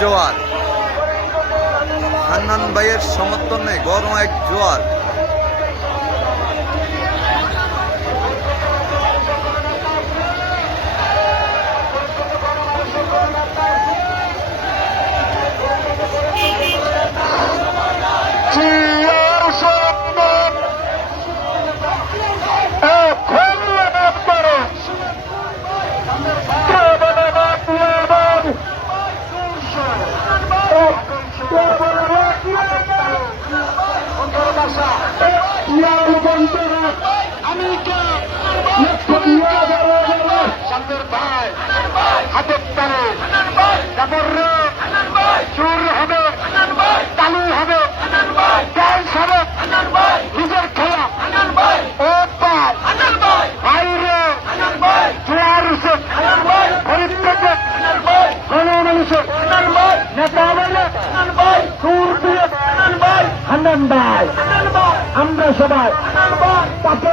জোয়ার। হান্নান ভাইয়ের সমর্থনে গণ এক জোয়ার। জিয়ার হাতের তালে তারপর চুর হবে চালু হবে ড্যান্স হবে নিজের খেলা ও পাল বাইরে জোয়ার উঠে গরিব থেকে গণ মানুষের নেতা বলে সুর দিয়ে হান্নান ভাই আমরা সবাই তাকে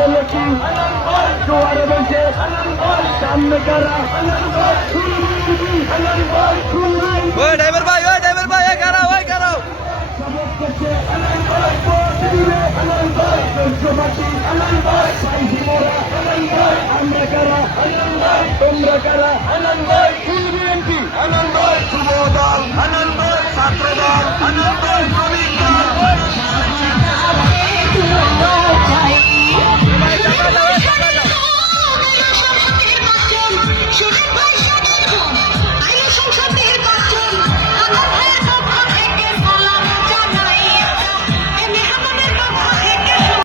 আসলে কি জোয়ারে বসে সামনে কারা ওই ড্রাইভার ভাই, ওই ড্রাইভার ভাই কারাও ওই কারাও আমরা কারা তোমরা কারা যুবদল ছাত্রদল শ্রমিক দল